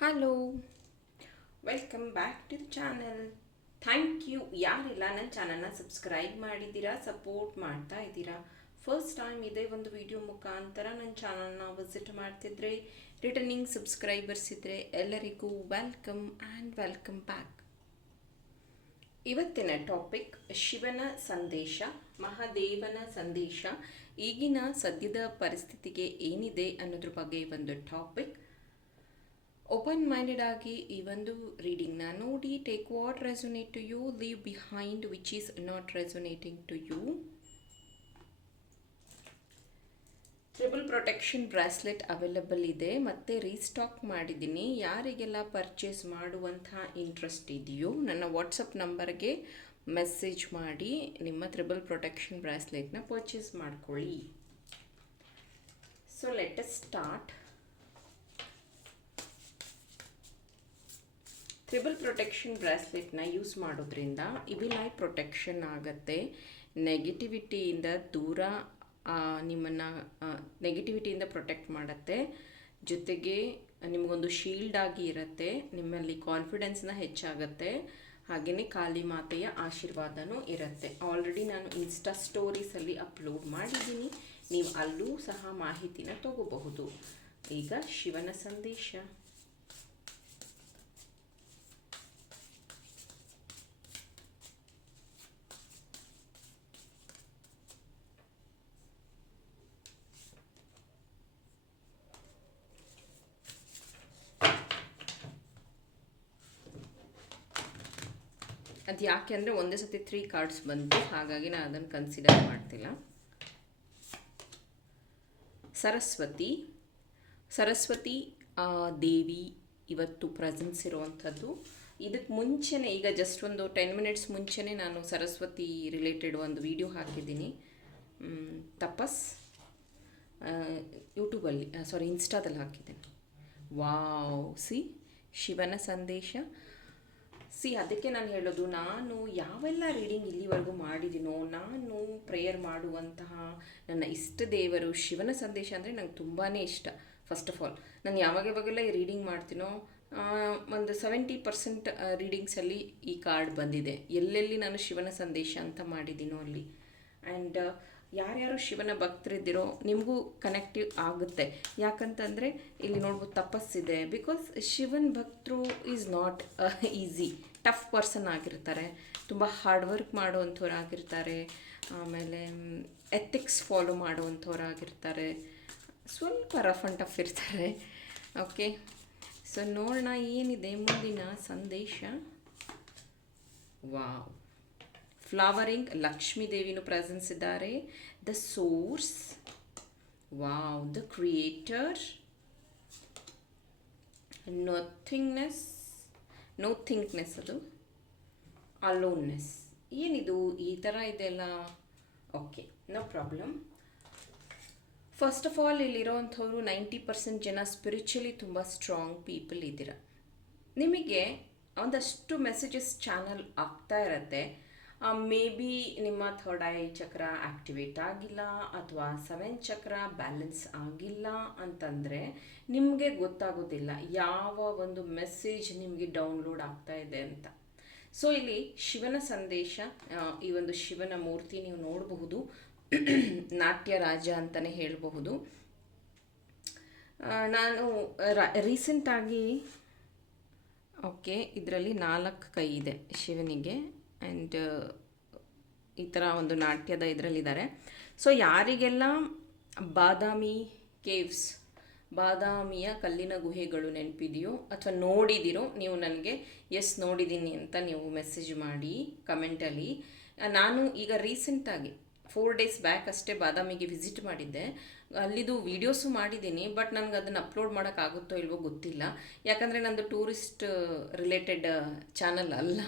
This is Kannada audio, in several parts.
Hello, welcome back to the channel. Thank you ಯಾರೆಲ್ಲ ನನ್ನ ಚಾನಲ್ನ ಸಬ್ಸ್ಕ್ರೈಬ್ ಮಾಡಿದ್ದೀರಾ, ಸಪೋರ್ಟ್ ಮಾಡ್ತಾ ಇದ್ದೀರಾ. ಫಸ್ಟ್ ಟೈಮ್ ಇದೇ ಒಂದು ವಿಡಿಯೋ ಮುಖಾಂತರ ನನ್ನ ಚಾನಲ್ನ ವಿಸಿಟ್ ಮಾಡ್ತಿದ್ರೆ, ರಿಟರ್ನಿಂಗ್ ಸಬ್ಸ್ಕ್ರೈಬರ್ಸ್ ಇದ್ದರೆ ಎಲ್ಲರಿಗೂ ವೆಲ್ಕಮ್ ಆ್ಯಂಡ್ ವೆಲ್ಕಮ್ ಬ್ಯಾಕ್. ಇವತ್ತಿನ ಟಾಪಿಕ್ ಶಿವನ ಸಂದೇಶ, ಮಹಾದೇವನ ಸಂದೇಶ ಈಗಿನ ಸದ್ಯದ ಪರಿಸ್ಥಿತಿಗೆ ಏನಿದೆ ಅನ್ನೋದ್ರ ಬಗ್ಗೆ ಒಂದು ಟಾಪಿಕ್. ಓಪನ್ ಮೈಂಡೆಡ್ ಆಗಿ ಈ ಒಂದು ರೀಡಿಂಗ್ನ ನೋಡಿ, take what resonate to you, leave behind which is not resonating to you. Triple protection bracelet available ಇದೆ, ಮತ್ತೆ ರೀಸ್ಟಾಕ್ ಮಾಡಿದ್ದೀನಿ. ಯಾರಿಗೆಲ್ಲ ಪರ್ಚೇಸ್ ಮಾಡುವಂತಹ ಇಂಟ್ರೆಸ್ಟ್ ಇದೆಯೋ ನನ್ನ ವಾಟ್ಸಪ್ ನಂಬರ್ಗೆ ಮೆಸೇಜ್ ಮಾಡಿ ನಿಮ್ಮ ಟ್ರಿಬಲ್ ಪ್ರೊಟೆಕ್ಷನ್ ಬ್ರಾಸ್ಲೆಟ್ನ ಪರ್ಚೇಸ್ ಮಾಡ್ಕೊಳ್ಳಿ. So let us start. Triple protection ಬ್ರಾಸ್ಲೆಟ್ನ ಯೂಸ್ ಮಾಡೋದ್ರಿಂದ ಇವಿಲ್ ಐ ಪ್ರೊಟೆಕ್ಷನ್ ಆಗುತ್ತೆ, ನೆಗೆಟಿವಿಟಿಯಿಂದ ದೂರ ನಿಮ್ಮನ್ನು ನೆಗೆಟಿವಿಟಿಯಿಂದ ಪ್ರೊಟೆಕ್ಟ್ ಮಾಡುತ್ತೆ, ಜೊತೆಗೆ ನಿಮಗೊಂದು ಶೀಲ್ಡ್ ಆಗಿ ಇರುತ್ತೆ, ನಿಮ್ಮಲ್ಲಿ ಕಾನ್ಫಿಡೆನ್ಸ್ನ ಹೆಚ್ಚಾಗುತ್ತೆ, ಹಾಗೆಯೇ ಕಾಳಿ ಮಾತೆಯ ಆಶೀರ್ವಾದನೂ ಇರುತ್ತೆ. ಆಲ್ರೆಡಿ ನಾನು ಇನ್ಸ್ಟಾ ಸ್ಟೋರೀಸಲ್ಲಿ ಅಪ್ಲೋಡ್ ಮಾಡಿದ್ದೀನಿ, ನೀವು ಅಲ್ಲೂ ಸಹ ಮಾಹಿತಿನ ತಗೋಬಹುದು. ಈಗ ಶಿವನ ಸಂದೇಶ. ಅದು ಯಾಕೆ ಅಂದರೆ ಒಂದೇ ಸತಿ 3 ಕಾರ್ಡ್ಸ್ ಬಂತು, ಹಾಗಾಗಿ ನಾನು ಅದನ್ನು ಕನ್ಸಿಡರ್ ಮಾಡ್ತಿಲ್ಲ. ಸರಸ್ವತಿ ದೇವಿ ಇವತ್ತು ಪ್ರೆಸೆನ್ಸ್ ಇರುವಂಥದ್ದು. ಇದಕ್ಕೆ ಮುಂಚೆನೇ, ಈಗ ಜಸ್ಟ್ ಒಂದು 10 ಮಿನಿಟ್ಸ್ ಮುಂಚೆನೇ ನಾನು ಸರಸ್ವತಿ ರಿಲೇಟೆಡ್ ಒಂದು ವಿಡಿಯೋ ಹಾಕಿದ್ದೀನಿ. ತಪಸ್ ಯೂಟ್ಯೂಬಲ್ಲಿ ಇನ್ಸ್ಟಾದಲ್ಲಿ ಹಾಕಿದ್ದೀನಿ. ವಾವ್, ಶಿವನ ಸಂದೇಶ. ಅದಕ್ಕೆ ನಾನು ಹೇಳೋದು, ನಾನು ಯಾವೆಲ್ಲ ರೀಡಿಂಗ್ ಇಲ್ಲಿವರೆಗೂ ಮಾಡಿದ್ದೀನೋ, ನಾನು ಪ್ರೇಯರ್ ಮಾಡುವಂತಹ ನನ್ನ ಇಷ್ಟ ದೇವರು ಶಿವನ ಸಂದೇಶ ಅಂದರೆ ನಂಗೆ ತುಂಬಾ ಇಷ್ಟ. ಫಸ್ಟ್ ಆಫ್ ಆಲ್, ನಾನು ಯಾವಾಗೆಲ್ಲ ಈ ರೀಡಿಂಗ್ ಮಾಡ್ತೀನೋ ಒಂದು 70% ರೀಡಿಂಗ್ಸಲ್ಲಿ ಈ ಕಾರ್ಡ್ ಬಂದಿದೆ. ಎಲ್ಲೆಲ್ಲಿ ನಾನು ಶಿವನ ಸಂದೇಶ ಅಂತ ಮಾಡಿದ್ದೀನೋ ಅಲ್ಲಿ. ಆ್ಯಂಡ್ ಯಾರ್ಯಾರು ಶಿವನ ಭಕ್ತರಿದ್ದೀರೋ ನಿಮಗೂ ಕನೆಕ್ಟಿವ್ ಆಗುತ್ತೆ. ಯಾಕಂತಂದರೆ ಇಲ್ಲಿ ನೋಡ್ಬೋದು ತಪಸ್ಸಿದೆ. ಬಿಕಾಸ್ ಶಿವನ್ ಭಕ್ತರು is not easy, tough person ಆಗಿರ್ತಾರೆ, ತುಂಬ ಹಾರ್ಡ್ ವರ್ಕ್ ಮಾಡೋವಂಥವ್ರು ಆಗಿರ್ತಾರೆ, ಆಮೇಲೆ ಎಥಿಕ್ಸ್ ಫಾಲೋ ಮಾಡೋವಂಥವ್ರಾಗಿರ್ತಾರೆ, ಸ್ವಲ್ಪ ರಫ್ ಆ್ಯಂಡ್ ಟಫ್ ಇರ್ತಾರೆ. ಓಕೆ, ಸೊ ನೋಡೋಣ ಏನಿದೆ ಮುಂದಿನ ಸಂದೇಶ. ವಾವ್, ಫ್ಲವರಿಂಗ್ ಲಕ್ಷ್ಮೀ ದೇವಿನೂ ಪ್ರೆಸೆನ್ಸ್ ಇದ್ದಾರೆ. The source, wow, the creator, no thinkness, ಅದು ಅಲೋನ್ನೆಸ್. ಏನಿದು ಈ ಥರ ಇದೆಲ್ಲ? Okay, no problem. First of all ಇಲ್ಲಿರೋವಂಥವ್ರು 90% ಜನ ಸ್ಪಿರಿಚುಲಿ ತುಂಬ ಸ್ಟ್ರಾಂಗ್ ಪೀಪಲ್ ಇದ್ದೀರ. ನಿಮಗೆ ಒಂದಷ್ಟು ಮೆಸೇಜಸ್ ಚಾನಲ್ ಆಗ್ತಾ ಇರತ್ತೆ. ಮೇ ಬಿ ನಿಮ್ಮ 3rd ಐ ಚಕ್ರ ಆ್ಯಕ್ಟಿವೇಟ್ ಆಗಿಲ್ಲ, ಅಥವಾ 7th ಚಕ್ರ ಬ್ಯಾಲೆನ್ಸ್ ಆಗಿಲ್ಲ ಅಂತಂದರೆ ನಿಮಗೆ ಗೊತ್ತಾಗೋದಿಲ್ಲ ಯಾವ ಒಂದು ಮೆಸೇಜ್ ನಿಮಗೆ ಡೌನ್ಲೋಡ್ ಆಗ್ತಾ ಇದೆ ಅಂತ. ಸೊ ಇಲ್ಲಿ ಶಿವನ ಸಂದೇಶ, ಈ ಒಂದು ಶಿವನ ಮೂರ್ತಿ ನೀವು ನೋಡಬಹುದು, ನಾಟ್ಯ ರಾಜ ಅಂತಲೇ ಹೇಳಬಹುದು. ನಾನು ರೀಸೆಂಟಾಗಿ ಓಕೆ, ಇದರಲ್ಲಿ 4 ಕೈ ಇದೆ ಶಿವನಿಗೆ, ಆ್ಯಂಡ್ ಈ ಥರ ಒಂದು ನಾಟ್ಯದ ಇದರಲ್ಲಿದ್ದಾರೆ. ಸೊ ಯಾರಿಗೆಲ್ಲ ಬಾದಾಮಿ ಕೇವ್ಸ್, ಬಾದಾಮಿಯ ಕಲ್ಲಿನ ಗುಹೆಗಳು ನೆನಪಿದೆಯೋ ಅಥವಾ ನೋಡಿದಿರೋ, ನೀವು ನನಗೆ ಎಸ್ ನೋಡಿದ್ದೀನಿ ಅಂತ ನೀವು ಮೆಸೇಜ್ ಮಾಡಿ ಕಮೆಂಟಲ್ಲಿ. ನಾನು ಈಗ ರೀಸೆಂಟಾಗಿ 4 ಡೇಸ್ ಬ್ಯಾಕ್ ಅಷ್ಟೇ ಬಾದಾಮಿಗೆ ವಿಸಿಟ್ ಮಾಡಿದ್ದೆ. ಅಲ್ಲಿದು ವೀಡಿಯೋಸು ಮಾಡಿದ್ದೀನಿ, ಬಟ್ ನನಗೆ ಅದನ್ನು ಅಪ್ಲೋಡ್ ಮಾಡೋಕ್ಕಾಗುತ್ತೋ ಇಲ್ವೋ ಗೊತ್ತಿಲ್ಲ. ಯಾಕಂದರೆ ನಂದು ಟೂರಿಸ್ಟ್ ರಿಲೇಟೆಡ್ ಚಾನಲ್ ಅಲ್ಲ,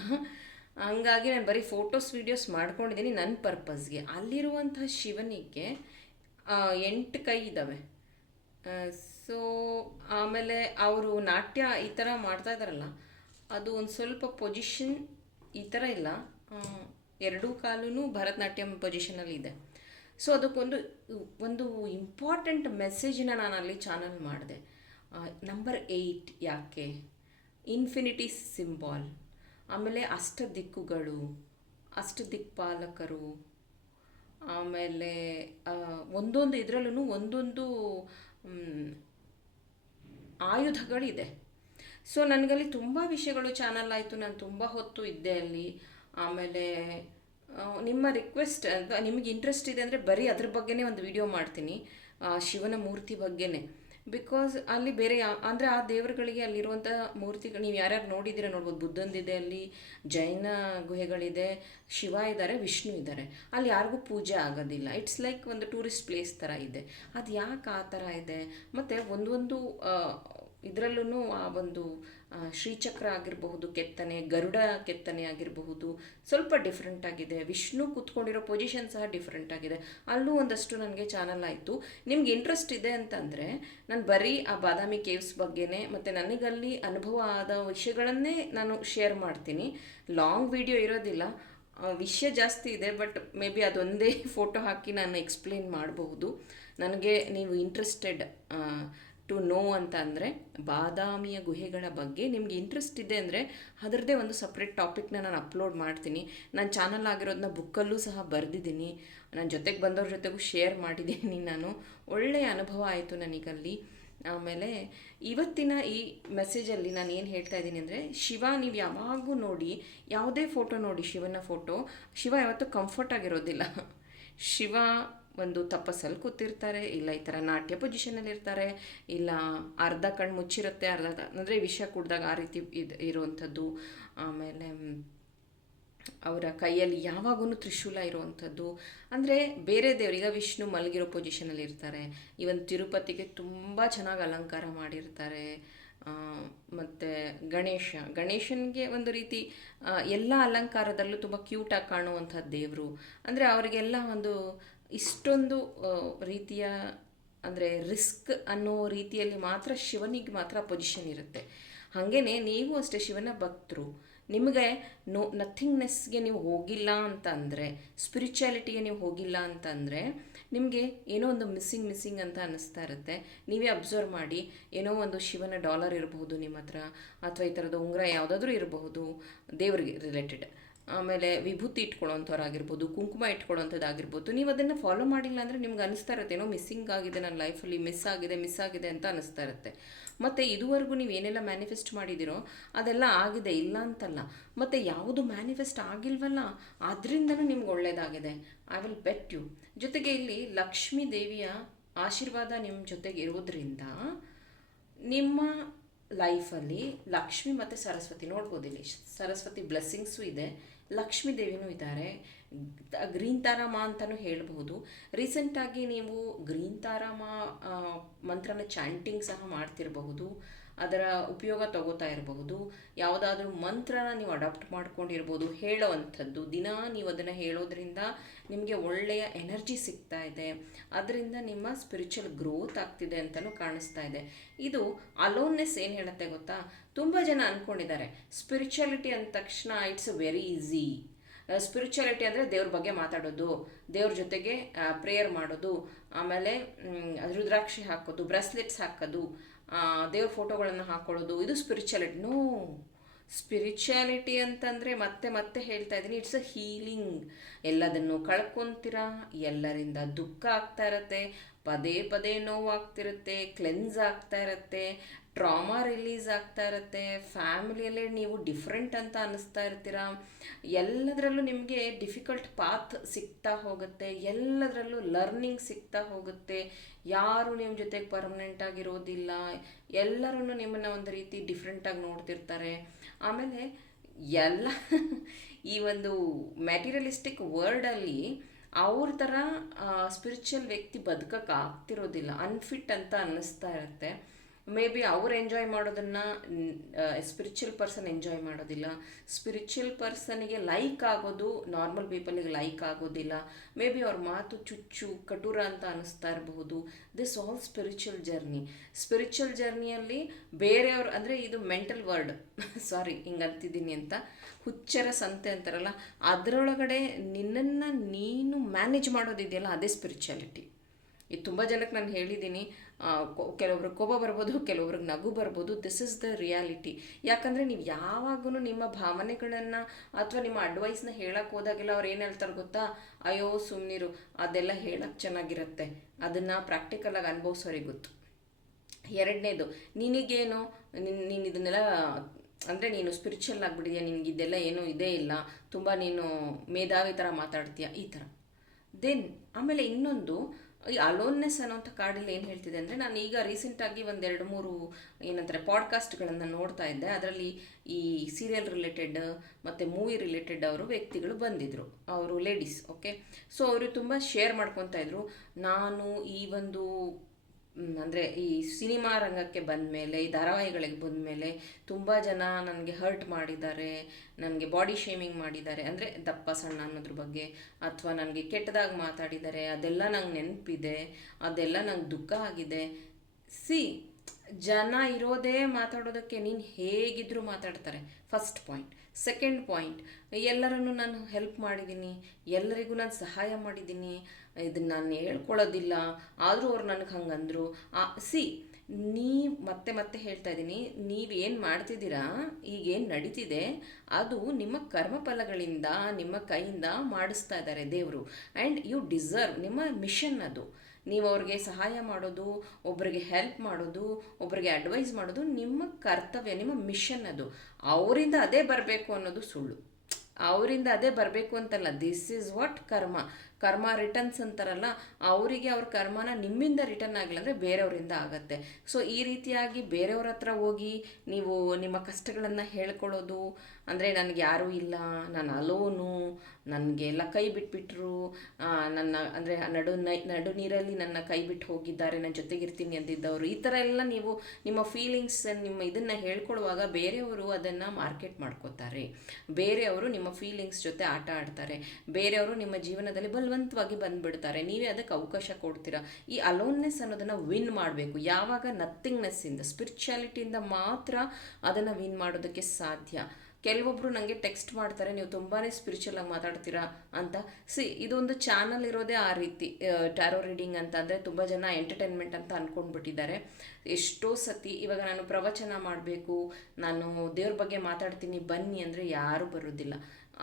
ಹಂಗಾಗಿ ನಾನು ಬರೀ ಫೋಟೋಸ್ ವೀಡಿಯೋಸ್ ಮಾಡ್ಕೊಂಡಿದ್ದೀನಿ ನನ್ನ ಪರ್ಪಸ್ಗೆ. ಅಲ್ಲಿರುವಂತಹ ಶಿವನಿಗೆ 8 ಕೈ ಇದ್ದಾವೆ. ಸೊ ಆಮೇಲೆ ಅವರು ನಾಟ್ಯ ಈ ಥರ ಮಾಡ್ತಾ ಇದ್ದಾರಲ್ಲ, ಅದು ಒಂದು ಸ್ವಲ್ಪ ಪೊಸಿಷನ್ ಈ ಥರ ಇಲ್ಲ, 2 ಕಾಲೂ ಭರತನಾಟ್ಯಂ ಪೊಸಿಷನಲ್ಲಿ ಇದೆ. ಸೊ ಅದಕ್ಕೊಂದು ಇಂಪಾರ್ಟೆಂಟ್ ಮೆಸೇಜನ್ನ ನಾನು ಅಲ್ಲಿ ಚಾನಲ್ ಮಾಡಿದೆ. ನಂಬರ್ 8 ಯಾಕೆ, ಇನ್ಫಿನಿಟಿ ಸಿಂಬಾಲ್, ಆಮೇಲೆ ಅಷ್ಟದಿಕ್ಕುಗಳು, ಅಷ್ಟದಿಕ್ಪಾಲಕರು, ಆಮೇಲೆ ಒಂದೊಂದು ಇದರಲ್ಲೂ ಒಂದೊಂದು ಆಯುಧಗಳಿದೆ. ಸೊ ನನಗಲ್ಲಿ ತುಂಬ ವಿಷಯಗಳು ಚಾನಲ್ ಆಯಿತು, ನಾನು ತುಂಬ ಹೊತ್ತು ಇದ್ದೆ ಅಲ್ಲಿ. ಆಮೇಲೆ ನಿಮ್ಮ ರಿಕ್ವೆಸ್ಟ್ ಅಂತ ನಿಮಗೆ ಇಂಟ್ರೆಸ್ಟ್ ಇದೆ ಅಂದರೆ ಬರೀ ಅದ್ರ ಬಗ್ಗೆನೇ ಒಂದು ವಿಡಿಯೋ ಮಾಡ್ತೀನಿ, ಶಿವನ ಮೂರ್ತಿ ಬಗ್ಗೆನೇ. ಬಿಕಾಸ್ ಅಲ್ಲಿ ಬೇರೆ ಅಂದರೆ ಆ ದೇವರುಗಳಿಗೆ ಅಲ್ಲಿರುವಂಥ ಮೂರ್ತಿಗಳು ನೀವು ಯಾರ್ಯಾರು ನೋಡಿದ್ದೀರ ನೋಡ್ಬೋದು. ಬುದ್ಧಂದಿದೆ ಅಲ್ಲಿ, ಜೈನ ಗುಹೆಗಳಿದೆ, ಶಿವ ಇದ್ದಾರೆ, ವಿಷ್ಣು ಇದ್ದಾರೆ. ಅಲ್ಲಿ ಯಾರಿಗೂ ಪೂಜೆ ಆಗೋದಿಲ್ಲ. ಇಟ್ಸ್ ಲೈಕ್ ಒಂದು ಟೂರಿಸ್ಟ್ ಪ್ಲೇಸ್ ಥರ ಇದೆ. ಅದು ಯಾಕೆ ಆ ಥರ ಇದೆ? ಮತ್ತು ಒಂದೊಂದು ಇದರಲ್ಲೂ ಆ ಒಂದು ಶ್ರೀಚಕ್ರ ಆಗಿರಬಹುದು ಕೆತ್ತನೆ, ಗರುಡ ಕೆತ್ತನೆ ಆಗಿರಬಹುದು, ಸ್ವಲ್ಪ ಡಿಫ್ರೆಂಟ್ ಆಗಿದೆ. ವಿಷ್ಣು ಕೂತ್ಕೊಂಡಿರೋ ಪೊಸಿಷನ್ ಸಹ ಡಿಫ್ರೆಂಟ್ ಆಗಿದೆ. ಅಲ್ಲೂ ಒಂದಷ್ಟು ನನಗೆ ಚಾನಲ್ ಆಯಿತು. ನಿಮ್ಗೆ ಇಂಟ್ರೆಸ್ಟ್ ಇದೆ ಅಂತಂದರೆ ನಾನು ಬರೀ ಆ ಬಾದಾಮಿ ಕೇವ್ಸ್ ಬಗ್ಗೆನೇ ಮತ್ತು ನನಗಲ್ಲಿ ಅನುಭವ ಆದ ವಿಷಯಗಳನ್ನೇ ನಾನು ಶೇರ್ ಮಾಡ್ತೀನಿ. ಲಾಂಗ್ ವಿಡಿಯೋ ಇರೋದಿಲ್ಲ, ವಿಷಯ ಜಾಸ್ತಿ ಇದೆ. ಬಟ್ ಮೇ ಬಿ ಅದೊಂದೇ ಫೋಟೋ ಹಾಕಿ ನಾನು ಎಕ್ಸ್ಪ್ಲೇನ್ ಮಾಡಬಹುದು. ನನಗೆ ನೀವು ಇಂಟ್ರೆಸ್ಟೆಡ್ ಟು ನೋ ಅಂತ ಅಂದರೆ ಬಾದಾಮಿಯ ಗುಹೆಗಳ ಬಗ್ಗೆ ನಿಮಗೆ ಇಂಟ್ರೆಸ್ಟ್ ಇದೆ ಅಂದರೆ ಅದರದ್ದೇ ಒಂದು ಸಪ್ರೇಟ್ ಟಾಪಿಕ್ನ ನಾನು ಅಪ್ಲೋಡ್ ಮಾಡ್ತೀನಿ. ನನ್ನ ಚಾನಲ್ ಆಗಿರೋದನ್ನ ಬುಕ್ಕಲ್ಲೂ ಸಹ ಬರೆದಿದ್ದೀನಿ, ನನ್ನ ಜೊತೆಗೆ ಬಂದವ್ರ ಜೊತೆಗೂ ಶೇರ್ ಮಾಡಿದ್ದೀನಿ. ನಾನು ಒಳ್ಳೆಯ ಅನುಭವ ಆಯಿತು ನನಗಲ್ಲಿ. ಆಮೇಲೆ ಇವತ್ತಿನ ಈ ಮೆಸೇಜಲ್ಲಿ ನಾನು ಏನು ಹೇಳ್ತಾ ಇದ್ದೀನಿ ಅಂದರೆ, ಶಿವ ನೀವು ಯಾವಾಗೂ ನೋಡಿ, ಯಾವುದೇ ಫೋಟೋ ನೋಡಿ, ಶಿವನ ಫೋಟೋ, ಶಿವ ಯಾವತ್ತೂ ಕಂಫರ್ಟ್ ಆಗಿರೋದಿಲ್ಲ. ಶಿವ ಒಂದು ತಪಸ್ಸಲ್ಲಿ ಕೂತಿರ್ತಾರೆ, ಇಲ್ಲ ಈ ಥರ ನಾಟ್ಯ ಪೊಸಿಷನಲ್ಲಿ ಇರ್ತಾರೆ, ಇಲ್ಲ ಅರ್ಧ ಕಣ್ಣು ಮುಚ್ಚಿರುತ್ತೆ, ಅರ್ಧ ಅಂದರೆ ವಿಷ ಕುಡ್ದಾಗ ಆ ರೀತಿ ಇರುವಂಥದ್ದು. ಆಮೇಲೆ ಅವರ ಕೈಯಲ್ಲಿ ಯಾವಾಗೂ ತ್ರಿಶೂಲ ಇರುವಂಥದ್ದು. ಅಂದರೆ ಬೇರೆ ದೇವರೀಗ ವಿಷ್ಣು ಮಲಗಿರೋ ಪೊಸಿಷನಲ್ಲಿ ಇರ್ತಾರೆ. ಇವನ್ ತಿರುಪತಿಗೆ ತುಂಬ ಚೆನ್ನಾಗಿ ಅಲಂಕಾರ ಮಾಡಿರ್ತಾರೆ. ಮತ್ತು ಗಣೇಶನಿಗೆ ಒಂದು ರೀತಿ ಎಲ್ಲ ಅಲಂಕಾರದಲ್ಲೂ ತುಂಬ ಕ್ಯೂಟಾಗಿ ಕಾಣುವಂಥ ದೇವರು. ಅಂದರೆ ಅವರಿಗೆಲ್ಲ ಒಂದು ಇಷ್ಟೊಂದು ರೀತಿಯ ಅಂದರೆ ರಿಸ್ಕ್ ಅನ್ನೋ ರೀತಿಯಲ್ಲಿ ಮಾತ್ರ ಶಿವನಿಗೆ ಮಾತ್ರ ಪೊಸಿಷನ್ ಇರುತ್ತೆ. ಹಾಗೇ ನೀವು ಅಷ್ಟೇ ಶಿವನ ಭಕ್ತರು. ನಿಮಗೆ ನಥಿಂಗ್ನೆಸ್ಗೆ ನೀವು ಹೋಗಿಲ್ಲ ಅಂತ ಅಂದರೆ, ಸ್ಪಿರಿಚುಯಾಲಿಟಿಗೆ ನೀವು ಹೋಗಿಲ್ಲ ಅಂತಂದರೆ ನಿಮಗೆ ಏನೋ ಒಂದು ಮಿಸ್ಸಿಂಗ್ ಅಂತ ಅನ್ನಿಸ್ತಾ ಇರುತ್ತೆ. ನೀವೇ ಅಬ್ಸರ್ವ್ ಮಾಡಿ, ಏನೋ ಒಂದು ಶಿವನ ಡಾಲರ್ ಇರಬಹುದು ನಿಮ್ಮ ಹತ್ರ, ಅಥವಾ ಈ ಥರದ ಉಂಗುರ ಯಾವುದಾದ್ರೂ ಇರಬಹುದು ದೇವರಿಗೆ ರಿಲೇಟೆಡ್. ಆಮೇಲೆ ವಿಭೂತಿ ಇಟ್ಕೊಳ್ಳೋವಂಥವ್ರಾಗಿರ್ಬೋದು, ಕುಂಕುಮ ಇಟ್ಕೊಳ್ಳೋವಂಥದ್ದಾಗಿರ್ಬೋದು. ನೀವು ಅದನ್ನು ಫಾಲೋ ಮಾಡಿಲ್ಲ ಅಂದರೆ ನಿಮ್ಗೆ ಅನಿಸ್ತಾ ಇರುತ್ತೆ ಏನೋ ಮಿಸ್ಸಿಂಗ್ ಆಗಿದೆ ನನ್ನ ಲೈಫಲ್ಲಿ, ಮಿಸ್ ಆಗಿದೆ ಅಂತ ಅನಿಸ್ತಾ ಇರುತ್ತೆ. ಮತ್ತು ಇದುವರೆಗೂ ನೀವು ಏನೆಲ್ಲ ಮ್ಯಾನಿಫೆಸ್ಟ್ ಮಾಡಿದ್ದೀರೋ ಅದೆಲ್ಲ ಆಗಿದೆ, ಇಲ್ಲ ಅಂತಲ್ಲ. ಮತ್ತು ಯಾವುದು ಮ್ಯಾನಿಫೆಸ್ಟ್ ಆಗಿಲ್ವಲ್ಲ ಅದರಿಂದನೂ ನಿಮ್ಗೆ ಒಳ್ಳೆಯದಾಗಿದೆ. I will bet you. ಜೊತೆಗೆ ಇಲ್ಲಿ ಲಕ್ಷ್ಮೀ ದೇವಿಯ ಆಶೀರ್ವಾದ ನಿಮ್ಮ ಜೊತೆಗೆ ಇರೋದ್ರಿಂದ ನಿಮ್ಮ ಲೈಫಲ್ಲಿ ಲಕ್ಷ್ಮಿ ಮತ್ತು ಸರಸ್ವತಿ ನೋಡ್ಬೋದು. ಇಲ್ಲಿ ಸರಸ್ವತಿ ಬ್ಲೆಸ್ಸಿಂಗ್ಸು ಇದೆ, ಲಕ್ಷ್ಮೀ ದೇವಿನೂ ಇದ್ದಾರೆ. ಗ್ರೀನ್ ತಾರಾಮ ಅಂತಲೂ ಹೇಳಬಹುದು. ರೀಸೆಂಟಾಗಿ ನೀವು ಗ್ರೀನ್ ತಾರಾಮ ಮಂತ್ರನ ಚಾಂಟಿಂಗ್ ಸಹ ಮಾಡ್ತಿರಬಹುದು, ಅದರ ಉಪಯೋಗ ತಗೋತಾ ಇರಬಹುದು. ಯಾವುದಾದ್ರೂ ಮಂತ್ರನ ನೀವು ಅಡಾಪ್ಟ್ ಮಾಡ್ಕೊಂಡಿರ್ಬೋದು, ಹೇಳೋ ಅಂಥದ್ದು. ದಿನ ನೀವು ಅದನ್ನು ಹೇಳೋದ್ರಿಂದ ನಿಮಗೆ ಒಳ್ಳೆಯ ಎನರ್ಜಿ ಸಿಗ್ತಾ ಇದೆ, ಅದರಿಂದ ನಿಮ್ಮ ಸ್ಪಿರಿಚುವಲ್ ಗ್ರೋತ್ ಆಗ್ತಿದೆ ಅಂತಲೂ ಕಾಣಿಸ್ತಾ ಇದೆ. ಇದು ಅಲೋನ್ನೆಸ್ ಏನು ಹೇಳುತ್ತೆ ಗೊತ್ತಾ? ತುಂಬ ಜನ ಅಂದ್ಕೊಂಡಿದ್ದಾರೆ ಸ್ಪಿರಿಚುಯಾಲಿಟಿ ಅಂದ ತಕ್ಷಣ ಇಟ್ಸ್ ವೆರಿ ಈಸಿ. ಸ್ಪಿರಿಚುಯಾಲಿಟಿ ಅಂದರೆ ದೇವ್ರ ಬಗ್ಗೆ ಮಾತಾಡೋದು, ದೇವ್ರ ಜೊತೆಗೆ ಪ್ರೇಯರ್ ಮಾಡೋದು, ಆಮೇಲೆ ರುದ್ರಾಕ್ಷಿ ಹಾಕೋದು, ಬ್ರೆಸ್ಲೆಟ್ಸ್ ಹಾಕೋದು, ದೇವ್ರ ಫೋಟೋಗಳನ್ನು ಹಾಕೊಳ್ಳೋದು, ಇದು ಸ್ಪಿರಿಚುಯಾಲಿಟಿ. ನೋ, ಸ್ಪಿರಿಚುಯಾಲಿಟಿ ಅಂತಂದರೆ ಮತ್ತೆ ಹೇಳ್ತಾ ಇದ್ದೀನಿ, ಇಟ್ಸ್ ಅ ಹೀಲಿಂಗ್. ಎಲ್ಲದನ್ನು ಕಳ್ಕೊತೀರಾ, ಎಲ್ಲರಿಂದ ದುಃಖ ಆಗ್ತಾ ಇರತ್ತೆ, ಪದೇ ನೋವಾಗ್ತಿರುತ್ತೆ, ಕ್ಲೆನ್ಸ್ ಆಗ್ತಾ ಇರುತ್ತೆ, ಟ್ರಾಮಾ ರಿಲೀಸ್ ಆಗ್ತಾ ಇರುತ್ತೆ, ಫ್ಯಾಮಿಲಿಯಲ್ಲೇ ನೀವು ಡಿಫ್ರೆಂಟ್ ಅಂತ ಅನ್ನಿಸ್ತಾ ಇರ್ತೀರಾ, ಎಲ್ಲದರಲ್ಲೂ ನಿಮಗೆ ಡಿಫಿಕಲ್ಟ್ ಪಾತ್ ಸಿಗ್ತಾ ಹೋಗುತ್ತೆ, ಎಲ್ಲದರಲ್ಲೂ ಲರ್ನಿಂಗ್ ಸಿಗ್ತಾ ಹೋಗುತ್ತೆ. ಯಾರು ನಿಮ್ಮ ಜೊತೆಗೆ ಪರ್ಮನೆಂಟ್ ಆಗಿರೋದಿಲ್ಲ, ಎಲ್ಲರೂ ನಿಮ್ಮನ್ನು ಒಂದು ರೀತಿ ಡಿಫ್ರೆಂಟಾಗಿ ನೋಡ್ತಿರ್ತಾರೆ. ಆಮೇಲೆ ಎಲ್ಲ ಈ ಒಂದು ಮ್ಯಾಟೀರಿಯಲಿಸ್ಟಿಕ್ ವರ್ಲ್ಡಲ್ಲಿ ಅವ್ರ ಥರ ಸ್ಪಿರಿಚುವಲ್ ವ್ಯಕ್ತಿ ಬದುಕಕ್ಕೆ ಆಗ್ತಿರೋದಿಲ್ಲ, ಅನ್ಫಿಟ್ ಅಂತ ಅನ್ನಿಸ್ತಾ ಇರುತ್ತೆ. ಮೇ ಬಿ ಅವ್ರು ಎಂಜಾಯ್ ಮಾಡೋದನ್ನು ಸ್ಪಿರಿಚುವಲ್ ಪರ್ಸನ್ ಎಂಜಾಯ್ ಮಾಡೋದಿಲ್ಲ, ಸ್ಪಿರಿಚುವಲ್ ಪರ್ಸನಿಗೆ ಲೈಕ್ ಆಗೋದು ನಾರ್ಮಲ್ ಪೀಪಲಿಗೆ ಲೈಕ್ ಆಗೋದಿಲ್ಲ. ಮೇ ಬಿ ಅವ್ರ ಮಾತು ಚುಚ್ಚು ಕಟುರ ಅಂತ ಅನ್ನಿಸ್ತಾ ಇರಬಹುದು. ದಿಸ್ ಆಲ್ ಸ್ಪಿರಿಚುವಲ್ ಜರ್ನಿಯಲ್ಲಿ ಬೇರೆಯವ್ರು ಅಂದರೆ ಇದು ಮೆಂಟಲ್ ವರ್ಡ್, ಸಾರಿ ಹಿಂಗಂತಿದ್ದೀನಿ ಅಂತ, ಹುಚ್ಚರ ಸಂತೆ ಅಂತಾರಲ್ಲ, ಅದರೊಳಗಡೆ ನಿನ್ನನ್ನು ನೀನು ಮ್ಯಾನೇಜ್ ಮಾಡೋದಿದೆಯಲ್ಲ, ಅದೇ ಸ್ಪಿರಿಚುಯಾಲಿಟಿ. ಇದು ತುಂಬ ಜನಕ್ಕೆ ನಾನು ಹೇಳಿದ್ದೀನಿ. ಕೆಲವೊಬ್ರಿಗೆ ಕೋಪ ಬರ್ಬೋದು, ಕೆಲವೊಬ್ರಿಗೆ ನಗು ಬರ್ಬೋದು. This is the reality. ಯಾಕಂದರೆ ನೀವು ಯಾವಾಗೂ ನಿಮ್ಮ ಭಾವನೆಗಳನ್ನು ಅಥವಾ ನಿಮ್ಮ ಅಡ್ವೈಸ್ನ ಹೇಳಕ್ಕೆ ಹೋದಾಗೆಲ್ಲ ಅವ್ರು ಏನು ಹೇಳ್ತಾರೆ ಗೊತ್ತಾ, ಅಯ್ಯೋ ಸುಮ್ಮನಿರು, ಅದೆಲ್ಲ ಹೇಳಕ್ಕೆ ಚೆನ್ನಾಗಿರುತ್ತೆ, ಅದನ್ನು ಪ್ರಾಕ್ಟಿಕಲಾಗಿ ಅನುಭವಿಸೋರಿಗೆ ಗೊತ್ತು. ಎರಡನೇದು, ನಿನಗೇನು, ನೀನು ಇದನ್ನೆಲ್ಲ ಅಂದರೆ ನೀನು ಸ್ಪಿರಿಚುವಲ್ ಆಗಿಬಿಟ್ಟಿದೆಯಾ, ನಿನಗಿದೆಲ್ಲ ಏನೂ ಇದೇ ಇಲ್ಲ, ತುಂಬ ನೀನು ಮೇಧಾವಿ ಥರ ಮಾತಾಡ್ತೀಯ, ಈ ಥರ. ದೆನ್ ಆಮೇಲೆ ಇನ್ನೊಂದು, ಈ ಅಲೋನ್ನೆಸ್ ಅನ್ನೋಂಥ ಕಾರ್ಡಲ್ಲಿ ಏನು ಹೇಳ್ತಿದೆ ಅಂದರೆ, ನಾನು ಈಗ ರೀಸೆಂಟಾಗಿ ಒಂದು 2-3 ಏನಂತಾರೆ ಪಾಡ್ಕಾಸ್ಟ್ಗಳನ್ನು ನೋಡ್ತಾ ಇದ್ದೆ. ಅದರಲ್ಲಿ ಈ ಸೀರಿಯಲ್ ರಿಲೇಟೆಡ್ ಮತ್ತು ಮೂವಿ ರಿಲೇಟೆಡ್ ಅವರು ವ್ಯಕ್ತಿಗಳು ಬಂದಿದ್ದರು, ಅವರು ಲೇಡೀಸ್. ಓಕೆ, ಸೊ ಅವರು ತುಂಬ ಶೇರ್ ಮಾಡ್ಕೊತಾ ಇದ್ರು. ನಾನು ಈ ಒಂದು ಅಂದರೆ ಈ ಸಿನಿಮಾ ರಂಗಕ್ಕೆ ಬಂದ ಮೇಲೆ, ಈ ಧಾರಾವಾಹಿಗಳಿಗೆ ಬಂದ ಮೇಲೆ ತುಂಬ ಜನ ನನಗೆ ಹರ್ಟ್ ಮಾಡಿದ್ದಾರೆ, ನನಗೆ ಬಾಡಿ ಶೇಮಿಂಗ್ ಮಾಡಿದ್ದಾರೆ, ಅಂದರೆ ದಪ್ಪ ಸಣ್ಣ ಅನ್ನೋದ್ರ ಬಗ್ಗೆ, ಅಥವಾ ನನಗೆ ಕೆಟ್ಟದಾಗಿ ಮಾತಾಡಿದ್ದಾರೆ. ಅದೆಲ್ಲ ನಂಗೆ ನೆನಪಿದೆ, ಅದೆಲ್ಲ ನಂಗೆ ದುಃಖ ಆಗಿದೆ. ಜನ ಇರೋದೇ ಮಾತಾಡೋದಕ್ಕೆ, ನೀನು ಹೇಗಿದ್ದರೂ ಮಾತಾಡ್ತಾರೆ, ಫಸ್ಟ್ ಪಾಯಿಂಟ್. ಸೆಕೆಂಡ್ ಪಾಯಿಂಟ್, ಎಲ್ಲರನ್ನು ನಾನು ಹೆಲ್ಪ್ ಮಾಡಿದ್ದೀನಿ, ಎಲ್ಲರಿಗೂ ನಾನು ಸಹಾಯ ಮಾಡಿದ್ದೀನಿ, ಇದನ್ನು ನಾನು ಹೇಳ್ಕೊಳ್ಳೋದಿಲ್ಲ, ಆದರೂ ಅವ್ರು ನನಗೆ ಹಂಗಂದರು. ಮತ್ತೆ ಮತ್ತೆ ಹೇಳ್ತಾ ಇದ್ದೀನಿ, ನೀವೇನು ಮಾಡ್ತಿದ್ದೀರಾ, ಈಗೇನು ನಡೀತಿದೆ ಅದು ನಿಮ್ಮ ಕರ್ಮಫಲಗಳಿಂದ, ನಿಮ್ಮ ಕೈಯಿಂದ ಮಾಡಿಸ್ತಾ ಇದ್ದಾರೆ ದೇವರು. ಆ್ಯಂಡ್ ಯು ಡಿಸರ್ವ್, ನಿಮ್ಮ ಮಿಷನ್ ಅದು. ನೀವು ಅವ್ರಿಗೆ ಸಹಾಯ ಮಾಡೋದು, ಒಬ್ಬರಿಗೆ ಹೆಲ್ಪ್ ಮಾಡೋದು, ಒಬ್ಬರಿಗೆ ಅಡ್ವೈಸ್ ಮಾಡೋದು ನಿಮ್ಮ ಕರ್ತವ್ಯ, ನಿಮ್ಮ ಮಿಷನ್ ಅದು. ಅವರಿಂದ ಅದೇ ಬರಬೇಕು ಅನ್ನೋದು ಸುಳ್ಳು. ಅವರಿಂದ ಅದೇ ಬರಬೇಕು ಅಂತಲ್ಲ. ದಿಸ್ ಈಸ್ ವಾಟ್ ಕರ್ಮ ರಿಟರ್ನ್ಸ್ ಅಂತಾರಲ್ಲ, ಅವರಿಗೆ ಅವ್ರ ಕರ್ಮನ ನಿಮ್ಮಿಂದ ರಿಟರ್ನ್ ಆಗಿಲ್ಲ ಅಂದರೆ ಬೇರೆಯವರಿಂದ ಆಗತ್ತೆ. ಸೊ ಈ ರೀತಿಯಾಗಿ ಬೇರೆಯವ್ರ ಹತ್ರ ಹೋಗಿ ನೀವು ನಿಮ್ಮ ಕಷ್ಟಗಳನ್ನು ಹೇಳ್ಕೊಳ್ಳೋದು, ಅಂದರೆ ನನಗೆ ಯಾರೂ ಇಲ್ಲ, ನಾನು ಅಲೋನು, ನನಗೆಲ್ಲ ಕೈ ಬಿಟ್ಬಿಟ್ರು, ನನ್ನ ಅಂದರೆ ನಡು ನೀರಲ್ಲಿ ನನ್ನ ಕೈ ಬಿಟ್ಟು ಹೋಗಿದ್ದಾರೆ, ನನ್ನ ಜೊತೆಗಿರ್ತೀನಿ ಅಂದಿದ್ದವರು, ಈ ಥರ ಎಲ್ಲ ನೀವು ನಿಮ್ಮ ಫೀಲಿಂಗ್ಸ್, ನಿಮ್ಮ ಇದನ್ನು ಹೇಳ್ಕೊಳ್ಳುವಾಗ ಬೇರೆಯವರು ಅದನ್ನು ಮಾರ್ಕೆಟ್ ಮಾಡ್ಕೋತಾರೆ. ಬೇರೆಯವರು ನಿಮ್ಮ ಫೀಲಿಂಗ್ಸ್ ಜೊತೆ ಆಟ ಆಡ್ತಾರೆ. ಬೇರೆಯವರು ನಿಮ್ಮ ಜೀವನದಲ್ಲಿ ಬಲವಂತವಾಗಿ ಬಂದುಬಿಡ್ತಾರೆ. ನೀವೇ ಅದಕ್ಕೆ ಅವಕಾಶ ಕೊಡ್ತೀರಾ. ಈ ಅಲೋನ್ನೆಸ್ ಅನ್ನೋದನ್ನು ವಿನ್ ಮಾಡಬೇಕು. ಯಾವಾಗ ನಥಿಂಗ್ನೆಸ್ಸಿಂದ, ಸ್ಪಿರಿಚುಯಾಲಿಟಿಯಿಂದ ಮಾತ್ರ ಅದನ್ನು ವಿನ್ ಮಾಡೋದಕ್ಕೆ ಸಾಧ್ಯ. ಕೆಲವೊಬ್ಬರು ನನಗೆ ಟೆಕ್ಸ್ಟ್ ಮಾಡ್ತಾರೆ, ನೀವು ತುಂಬಾ ಸ್ಪಿರಿಚುವಲಾಗಿ ಮಾತಾಡ್ತೀರಾ ಅಂತ. ಇದೊಂದು ಚಾನಲ್ ಇರೋದೇ ಆ ರೀತಿ, ಟ್ಯಾರೋ ರೀಡಿಂಗ್ ಅಂತ ಅಂದರೆ ತುಂಬ ಜನ ಎಂಟರ್ಟೈನ್ಮೆಂಟ್ ಅಂತ ಅಂದ್ಕೊಂಡ್ಬಿಟ್ಟಿದ್ದಾರೆ. ಎಷ್ಟೋ ಸತಿ ಇವಾಗ ನಾನು ಪ್ರವಚನ ಮಾಡಬೇಕು, ನಾನು ದೇವ್ರ ಬಗ್ಗೆ ಮಾತಾಡ್ತೀನಿ ಬನ್ನಿ ಅಂದರೆ ಯಾರೂ ಬರೋದಿಲ್ಲ.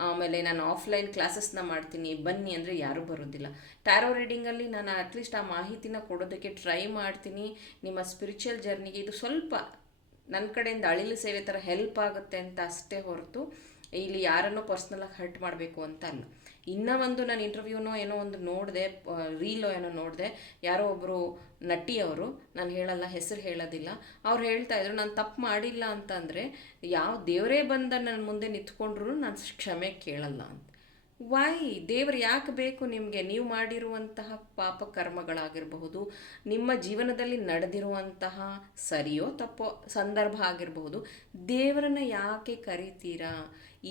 ಆಮೇಲೆ ನಾನು ಆಫ್ಲೈನ್ ಕ್ಲಾಸಸ್ನ ಮಾಡ್ತೀನಿ ಬನ್ನಿ ಅಂದರೆ ಯಾರೂ ಬರೋದಿಲ್ಲ. ಟ್ಯಾರೋ ರೀಡಿಂಗಲ್ಲಿ ನಾನು ಅಟ್ಲೀಸ್ಟ್ ಆ ಮಾಹಿತಿನ ಕೊಡೋದಕ್ಕೆ ಟ್ರೈ ಮಾಡ್ತೀನಿ. ನಿಮ್ಮ ಸ್ಪಿರಿಚುವಲ್ ಜರ್ನಿಗೆ ಇದು ಸ್ವಲ್ಪ ನನ್ನ ಕಡೆಯಿಂದ ಅಳಿಲು ಸೇವೆ ಥರ ಹೆಲ್ಪ್ ಆಗುತ್ತೆ ಅಂತ ಅಷ್ಟೇ ಹೊರತು ಇಲ್ಲಿ ಯಾರನ್ನೋ ಪರ್ಸ್ನಲಾಗಿ ಹರ್ಟ್ ಮಾಡಬೇಕು ಅಂತ ಅಲ್ಲ. ಇನ್ನೂ ಒಂದು ನಾನು ಇಂಟರ್ವ್ಯೂನೋ ಏನೋ ಒಂದು ನೋಡಿದೆ, ರೀಲೋ ಏನೋ ನೋಡಿದೆ, ಯಾರೋ ಒಬ್ಬರು ನಟಿಯವರು, ನಾನು ಹೇಳಲ್ಲ, ಹೆಸರು ಹೇಳೋದಿಲ್ಲ, ಅವ್ರು ಹೇಳ್ತಾಯಿದ್ರು, ನಾನು ತಪ್ಪು ಮಾಡಿಲ್ಲ ಅಂತಂದರೆ ಯಾವ ದೇವರೇ ಬಂದ ನನ್ನ ಮುಂದೆ ನಿಂತ್ಕೊಂಡ್ರು ನಾನು ಕ್ಷಮೆ ಕೇಳಲ್ಲ ಅಂತ. ವೈ? ದೇವರು ಯಾಕೆ ಬೇಕು ನಿಮಗೆ? ನೀವು ಮಾಡಿರುವಂತಹ ಪಾಪ ಕರ್ಮಗಳಾಗಿರಬಹುದು, ನಿಮ್ಮ ಜೀವನದಲ್ಲಿ ನಡೆದಿರುವಂತಹ ಸರಿಯೋ ತಪ್ಪೋ ಸಂದರ್ಭ ಆಗಿರಬಹುದು, ದೇವರನ್ನು ಯಾಕೆ ಕರಿತೀರಾ?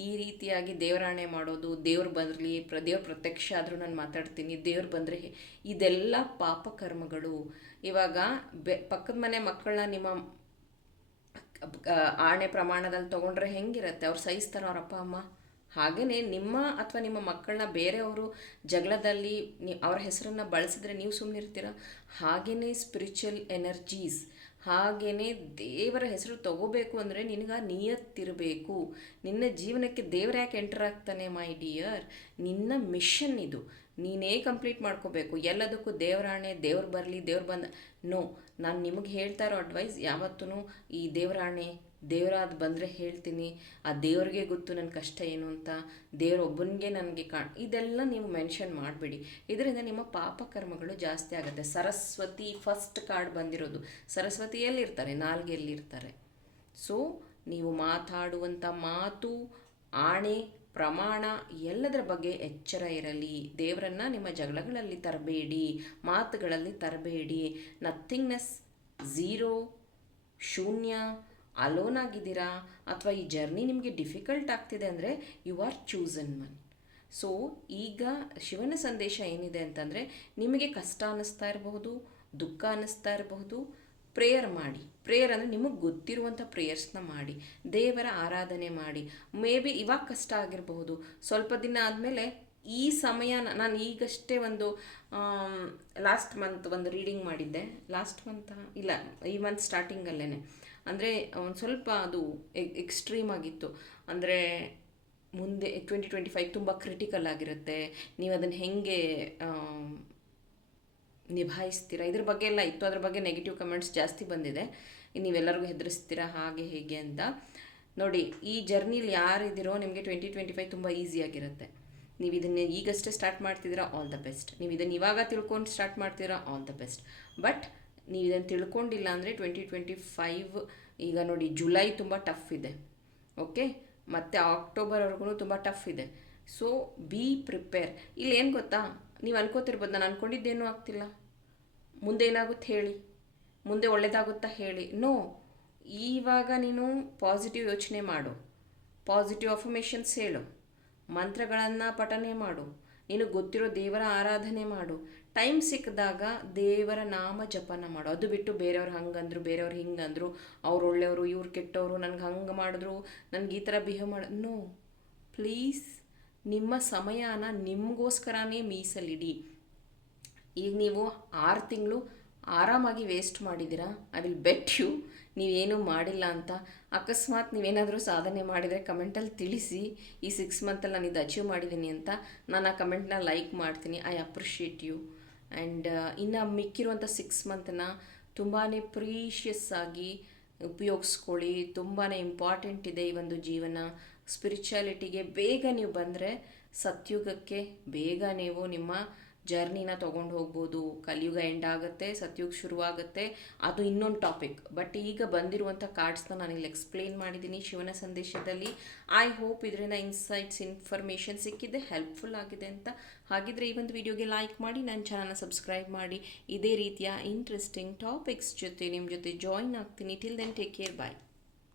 ಈ ರೀತಿಯಾಗಿ ದೇವರಾಣೆ ಮಾಡೋದು, ದೇವ್ರು ಬರಲಿ, ದೇವ್ರ ಪ್ರತ್ಯಕ್ಷ ಆದರೂ ನಾನು ಮಾತಾಡ್ತೀನಿ, ದೇವ್ರು ಬಂದರೆ, ಇದೆಲ್ಲ ಪಾಪ ಕರ್ಮಗಳು. ಇವಾಗ ಪಕ್ಕದ ಮನೆ ಮಕ್ಕಳನ್ನ ನಿಮ್ಮ ಆಣೆ ಪ್ರಮಾಣದಲ್ಲಿ ತೊಗೊಂಡ್ರೆ ಹೆಂಗಿರುತ್ತೆ? ಅವ್ರು ಸಹಿಸ್ತಾರ ಅವ್ರ ಅಪ್ಪ ಅಮ್ಮ? ಹಾಗೆಯೇ ನಿಮ್ಮ ಅಥವಾ ನಿಮ್ಮ ಮಕ್ಕಳನ್ನ ಬೇರೆಯವರು ಜಗಳದಲ್ಲಿ ಅವರ ಹೆಸರನ್ನು ಬಳಸಿದ್ರೆ ನೀವು ಸುಮ್ಮನಿರ್ತೀರ? ಹಾಗೆಯೇ ಸ್ಪಿರಿಚುವಲ್ ಎನರ್ಜೀಸ್, ಹಾಗೆಯೇ ದೇವರ ಹೆಸರು ತಗೋಬೇಕು ಅಂದರೆ ನಿನಗೆ ನಿಯತ್ತಿರಬೇಕು. ನಿನ್ನ ಜೀವನಕ್ಕೆ ದೇವ್ರು ಯಾಕೆ ಎಂಟರ್ ಆಗ್ತಾನೆ ಮೈ ಡಿಯರ್? ನಿನ್ನ ಮಿಷನ್ ಇದು, ನೀನೇ ಕಂಪ್ಲೀಟ್ ಮಾಡ್ಕೋಬೇಕು. ಎಲ್ಲದಕ್ಕೂ ದೇವರಾಣೆ, ದೇವ್ರು ಬರಲಿ, ದೇವ್ರು ಬಂದ, ನೋ. ನಾನು ನಿಮಗೆ ಹೇಳ್ತಾ ಇರೋ ಅಡ್ವೈಸ್ ಯಾವತ್ತೂ ಈ ದೇವರಾಣೆ, ದೇವರಾದ ಬಂದರೆ ಹೇಳ್ತೀನಿ, ಆ ದೇವ್ರಿಗೆ ಗೊತ್ತು ನನ್ನ ಕಷ್ಟ ಏನು ಅಂತ, ದೇವರೊಬ್ಬನಿಗೆ ನನಗೆ ಇದೆಲ್ಲ ನೀವು ಮೆನ್ಷನ್ ಮಾಡಬೇಡಿ. ಇದರಿಂದ ನಿಮ್ಮ ಪಾಪ ಕರ್ಮಗಳು ಜಾಸ್ತಿ ಆಗುತ್ತೆ. ಸರಸ್ವತಿ ಫಸ್ಟ್ ಕಾರ್ಡ್ ಬಂದಿರೋದು, ಸರಸ್ವತಿ ಎಲ್ಲಿರ್ತಾರೆ? ನಾಲ್ಗೆಯಲ್ಲಿರ್ತಾರೆ. ಸೊ ನೀವು ಮಾತಾಡುವಂಥ ಮಾತು, ಆಣೆ, ಪ್ರಮಾಣ ಎಲ್ಲದರ ಬಗ್ಗೆ ಎಚ್ಚರ ಇರಲಿ. ದೇವರನ್ನು ನಿಮ್ಮ ಜಗಳಗಳಲ್ಲಿ ತರಬೇಡಿ, ಮಾತುಗಳಲ್ಲಿ ತರಬೇಡಿ. ನಥಿಂಗ್ನೆಸ್, ಝೀರೋ, ಶೂನ್ಯ, ಅಲೋನ್ ಆಗಿದ್ದೀರಾ, ಅಥವಾ ಈ ಜರ್ನಿ ನಿಮಗೆ ಡಿಫಿಕಲ್ಟ್ ಆಗ್ತಿದೆ ಅಂದರೆ you are chosen one. So ಈಗ ಶಿವನ ಸಂದೇಶ ಏನಿದೆ ಅಂತಂದರೆ, ನಿಮಗೆ ಕಷ್ಟ ಅನ್ನಿಸ್ತಾ ಇರಬಹುದು, ದುಃಖ ಅನ್ನಿಸ್ತಾ ಇರಬಹುದು, ಪ್ರೇಯರ್ ಮಾಡಿ. ಪ್ರೇಯರ್ ಅಂದರೆ ನಿಮಗೆ ಗೊತ್ತಿರುವಂಥ ಪ್ರೇಯರ್ಸ್ನ ಮಾಡಿ, ದೇವರ ಆರಾಧನೆ ಮಾಡಿ. ಮೇ ಬಿ ಇವಾಗ ಕಷ್ಟ ಆಗಿರಬಹುದು, ಸ್ವಲ್ಪ ದಿನ ಆದಮೇಲೆ ಈ ಸಮಯನ ನಾನು ಈಗಷ್ಟೇ ಒಂದು ಲಾಸ್ಟ್ ಮಂತ್ ಒಂದು ರೀಡಿಂಗ್ ಮಾಡಿದ್ದೆ. ಲಾಸ್ಟ್ ಮಂತ್ ಇಲ್ಲ, ಈ ಮಂತ್ ಸ್ಟಾರ್ಟಿಂಗಲ್ಲೇ. ಅಂದರೆ ಒಂದು ಸ್ವಲ್ಪ ಅದು ಎಕ್ಸ್ಟ್ರೀಮ್ ಆಗಿತ್ತು. ಅಂದರೆ ಮುಂದೆ 2025 ತುಂಬ ಕ್ರಿಟಿಕಲ್ ಆಗಿರುತ್ತೆ, ನೀವು ಅದನ್ನು ಹೇಗೆ ನಿಭಾಯಿಸ್ತೀರಾ ಇದ್ರ ಬಗ್ಗೆ ಎಲ್ಲ ಇತ್ತು. ಅದ್ರ ಬಗ್ಗೆ ನೆಗೆಟಿವ್ ಕಮೆಂಟ್ಸ್ ಜಾಸ್ತಿ ಬಂದಿದೆ, ನೀವೆಲ್ಲರಿಗೂ ಹೆದರಿಸ್ತೀರಾ ಹಾಗೆ ಹೇಗೆ ಅಂತ. ನೋಡಿ, ಈ ಜರ್ನಿಲಿ ಯಾರಿದ್ದೀರೋ ನಿಮಗೆ 2025 ತುಂಬ ಈಸಿಯಾಗಿರುತ್ತೆ. ನೀವು ಇದನ್ನು ಈಗಷ್ಟೇ ಸ್ಟಾರ್ಟ್ ಮಾಡ್ತಿದ್ದೀರಾ, ಆಲ್ ದ ಬೆಸ್ಟ್. ನೀವು ಇದನ್ನು ಇವಾಗ ತಿಳ್ಕೊಂಡು ಸ್ಟಾರ್ಟ್ ಮಾಡ್ತಿದ್ದೀರಾ, ಆಲ್ ದ ಬೆಸ್ಟ್. ಬಟ್ ನೀವು ಇದನ್ನು ತಿಳ್ಕೊಂಡಿಲ್ಲ ಅಂದರೆ 2025 ಈಗ ನೋಡಿ, ಜುಲೈ ತುಂಬ ಟಫ್ ಇದೆ, ಓಕೆ, ಮತ್ತು ಅಕ್ಟೋಬರ್ವರೆಗೂ ತುಂಬ ಟಫ್ ಇದೆ. So B prepare. ಇಲ್ಲಿ ಏನು ಗೊತ್ತಾ, ನೀವು ಅನ್ಕೋತಿರ್ಬೋದು ನಾನು ಅನ್ಕೊಂಡಿದ್ದೇನೂ ಆಗ್ತಿಲ್ಲ, ಮುಂದೆ ಏನಾಗುತ್ತೆ ಹೇಳಿ, ಮುಂದೆ ಒಳ್ಳೇದಾಗುತ್ತಾ ಹೇಳಿ. ನೋ, ಇವಾಗ ನೀನು ಪಾಸಿಟಿವ್ ಯೋಚನೆ ಮಾಡು, ಪಾಸಿಟಿವ್ ಅಫರ್ಮೇಷನ್ಸ್ ಹೇಳು, ಮಂತ್ರಗಳನ್ನು ಪಠನೆ ಮಾಡು, ನಿನಗೆ ಗೊತ್ತಿರೋ ದೇವರ ಆರಾಧನೆ ಮಾಡು, ಟೈಮ್ ಸಿಕ್ಕಿದಾಗ ದೇವರ ನಾಮ ಜಪನ ಮಾಡು. ಅದು ಬಿಟ್ಟು ಬೇರೆಯವ್ರು ಹಂಗಂದ್ರು, ಬೇರೆಯವ್ರು ಹಿಂಗಂದ್ರು, ಅವ್ರು ಒಳ್ಳೆಯವರು ಇವ್ರು ಕೆಟ್ಟವರು, ನನಗೆ ಹಂಗೆ ಮಾಡಿದ್ರು, ನನಗೆ ಈ ಥರ ಬಿಹೇವ್ ಮಾಡ. ನೋ, ಪ್ಲೀಸ್ ನಿಮ್ಮ ಸಮಯನ ನಿಮಗೋಸ್ಕರನೇ ಮೀಸಲಿಡಿ. ಈಗ ನೀವು 6 ತಿಂಗಳು ಆರಾಮಾಗಿ ವೇಸ್ಟ್ ಮಾಡಿದ್ದೀರಾ. ಐ ವಿಲ್ ಬೆಟ್ ಯು ನೀವೇನೂ ಮಾಡಿಲ್ಲ ಅಂತ. ಅಕಸ್ಮಾತ್ ನೀವೇನಾದರೂ ಸಾಧನೆ ಮಾಡಿದರೆ ಕಮೆಂಟಲ್ಲಿ ತಿಳಿಸಿ, ಈ 6 ಮಂತಲ್ಲಿ ನಾನು ಇದು ಅಚೀವ್ ಮಾಡಿದ್ದೀನಿ ಅಂತ. ನಾನು ಆ ಕಮೆಂಟ್ನ ಲೈಕ್ ಮಾಡ್ತೀನಿ. I appreciate you. ಆ್ಯಂಡ್ ಇನ್ನು ಮಿಕ್ಕಿರುವಂಥ 6 ಮಂತನ್ನ ತುಂಬಾ ಪ್ರೀಷಿಯಸ್ ಆಗಿ ಉಪಯೋಗಿಸ್ಕೊಳ್ಳಿ. ತುಂಬಾ ಇಂಪಾರ್ಟೆಂಟ್ ಇದೆ ಈ ಒಂದು ಜೀವನ. ಸ್ಪಿರಿಚುಯಾಲಿಟಿಗೆ ಬೇಗ ನೀವು ಬಂದರೆ ಸತ್ಯುಗಕ್ಕೆ ಬೇಗ ನೀವು ನಿಮ್ಮ ಜರ್ನಿನ ತೊಗೊಂಡು ಹೋಗ್ಬೋದು. ಕಲಿಯುಗ ಎಂಡ್ ಆಗುತ್ತೆ, ಸತ್ಯುಗ ಶುರುವಾಗುತ್ತೆ, ಅದು ಇನ್ನೊಂದು ಟಾಪಿಕ್. ಬಟ್ ಈಗ ಬಂದಿರುವಂಥ ಕಾರ್ಡ್ಸ್ನ ನಾನಿಲ್ಲಿ ಎಕ್ಸ್ಪ್ಲೇನ್ ಮಾಡಿದ್ದೀನಿ ಶಿವನ ಸಂದೇಶದಲ್ಲಿ. ಐ ಹೋಪ್ ಇದರಿಂದ ಇನ್ಸೈಟ್ಸ್, ಇನ್ಫಾರ್ಮೇಷನ್ ಸಿಕ್ಕಿದೆ, ಹೆಲ್ಪ್ಫುಲ್ ಆಗಿದೆ ಅಂತ. ಹಾಗಿದ್ರೆ ಈ ಒಂದು ವಿಡಿಯೋಗೆ ಲೈಕ್ ಮಾಡಿ, ನನ್ನ ಚಾನಲ್ನ ಸಬ್ಸ್ಕ್ರೈಬ್ ಮಾಡಿ. ಇದೇ ರೀತಿಯ ಇಂಟ್ರೆಸ್ಟಿಂಗ್ ಟಾಪಿಕ್ಸ್ ಜೊತೆ ನಿಮ್ಮ ಜೊತೆ ಜಾಯಿನ್ ಆಗ್ತೀನಿ. ಟಿಲ್ ದೆನ್ ಟೇಕ್ ಕೇರ್, ಬಾಯ್.